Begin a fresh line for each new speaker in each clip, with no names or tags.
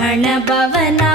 गणभवना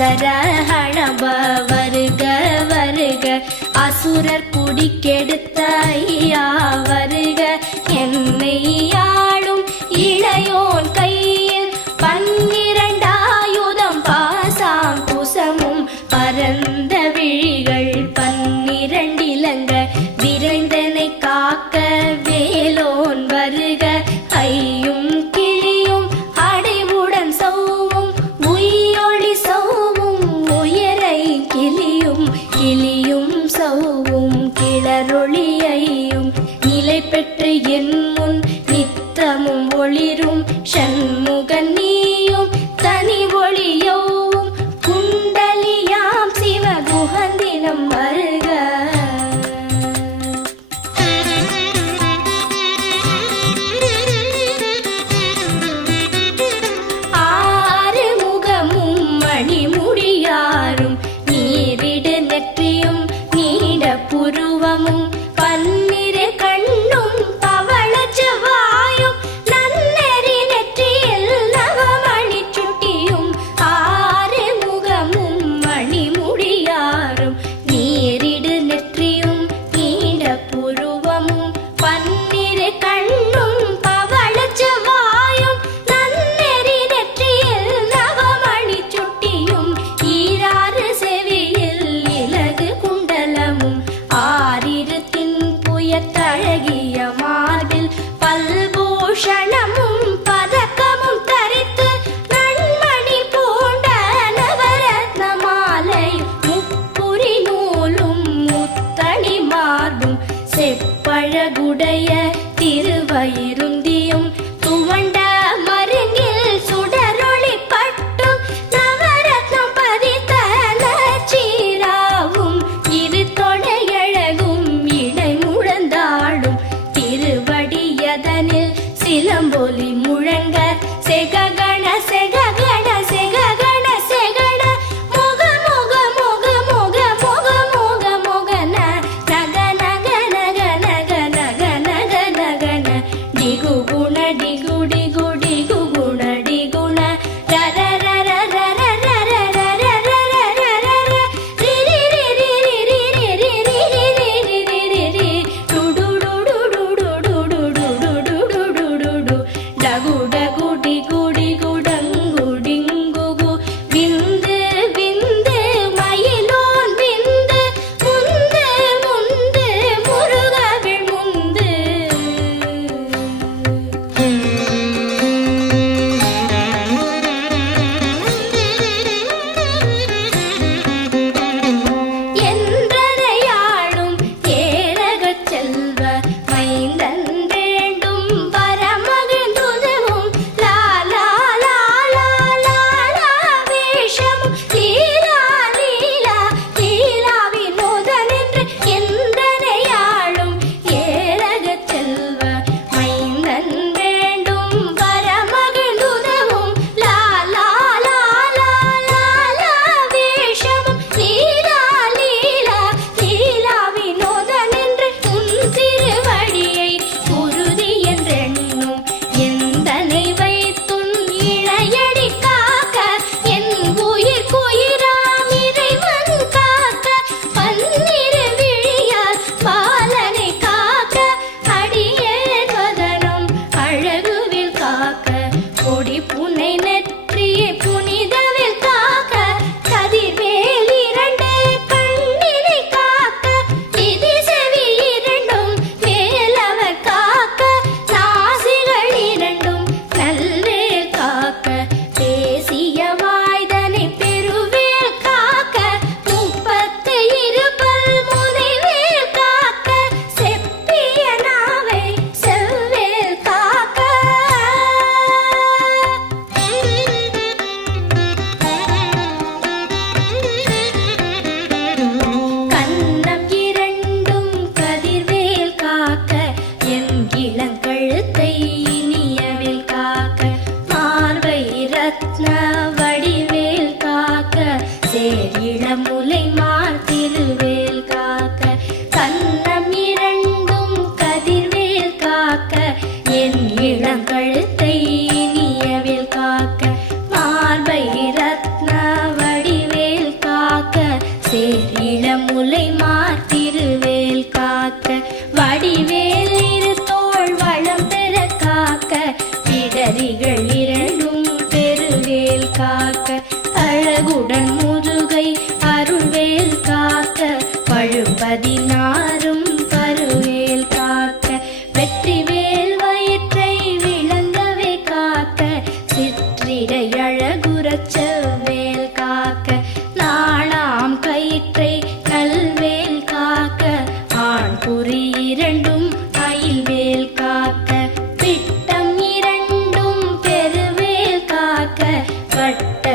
அசர ஹணப வருக வருக அசுரர் குடிக்கெடுத்த ഷൺമുഖ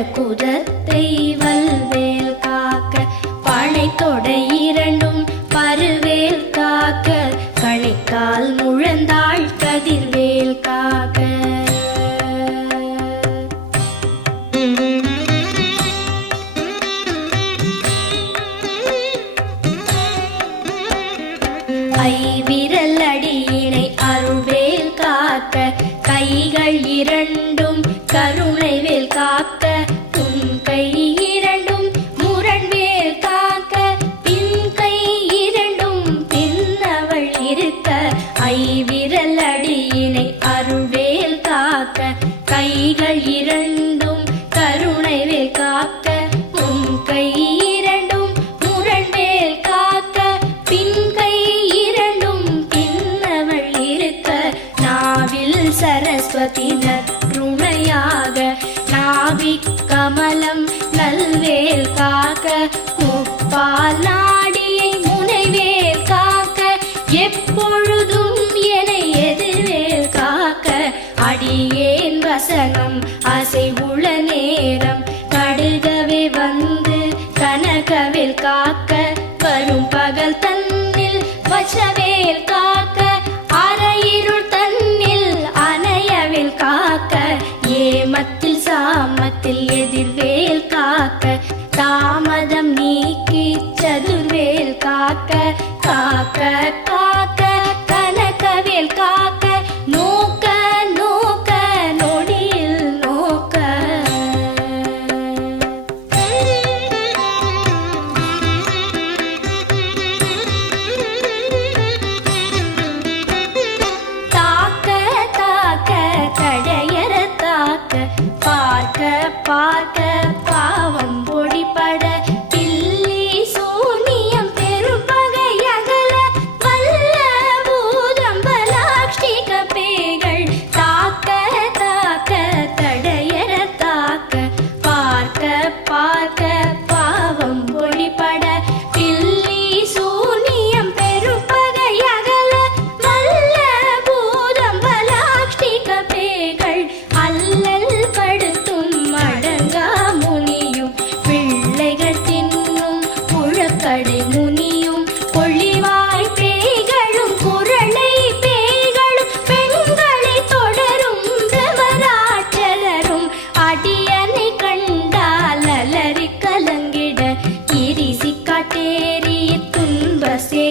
குதத்தை வல்வேல் காக்க பனை காக்க கைகள் இரண்டு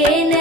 llena.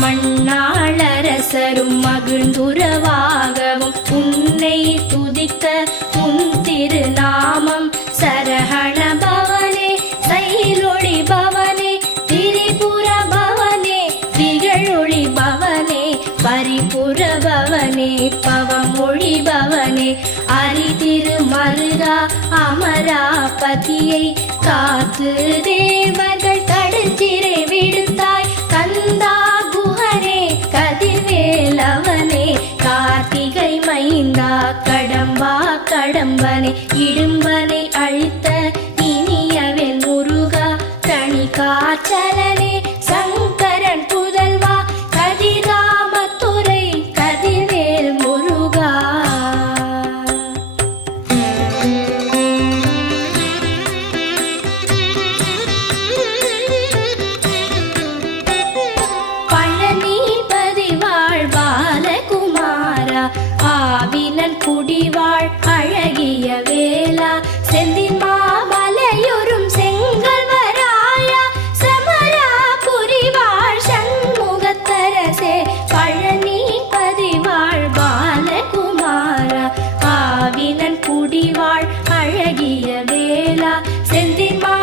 மண்ணாளரசரும் மகிழ்ந்துறவா? இடும்பனை இடும்பனை அழித்த இனியவன் முருகா தனி காற்றலன் తెలియవేలా సెంతిమా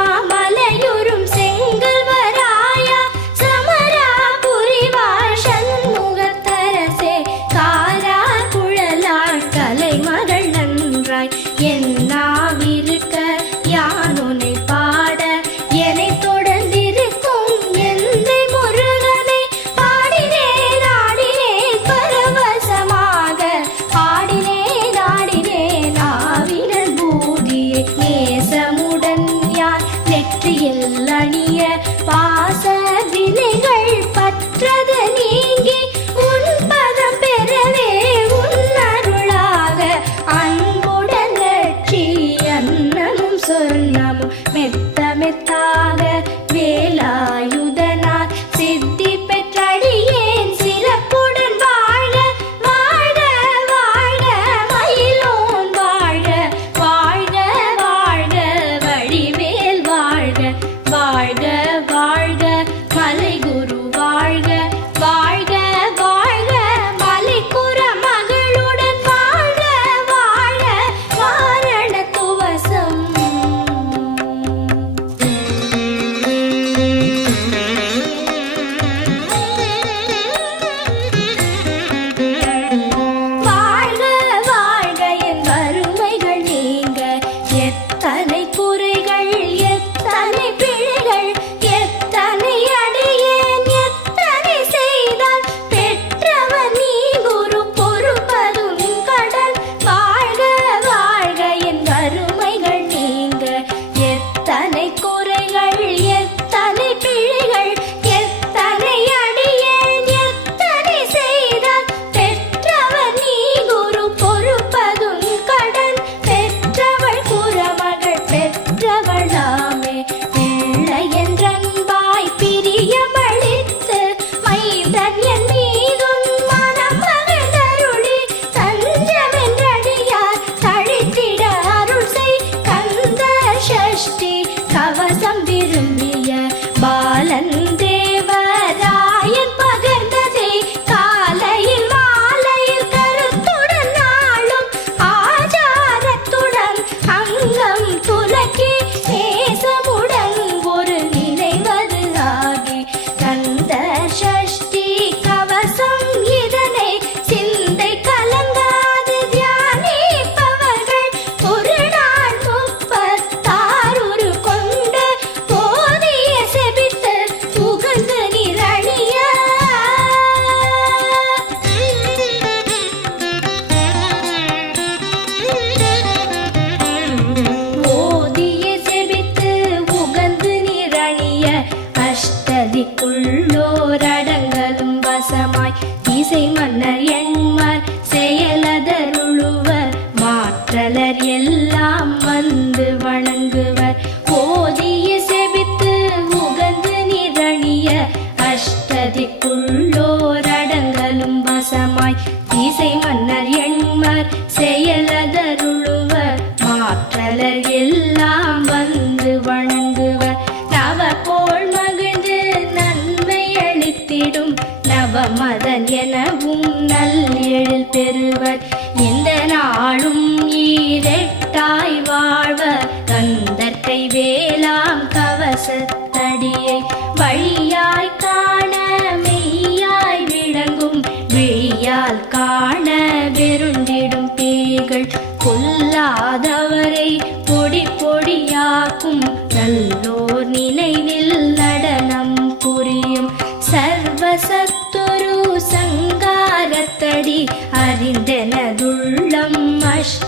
என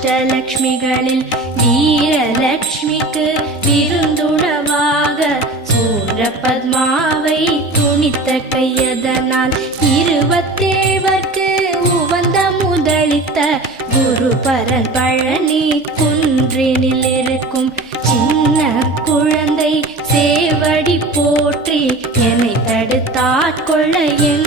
அஷ்டலக்ஷ்மிகளில் வீரலக்ஷ்மிக்கு விருந்துணவாக சூர பத்மாவை துணித்த கையதனால் இருபத்தேவர்க்கு உவந்த முதலித்த குரு பரன் பழனி குன்றினில் இருக்கும் சின்ன குழந்தை சேவடி போற்றி என்னை தடுத்தாட்கொள்ள என்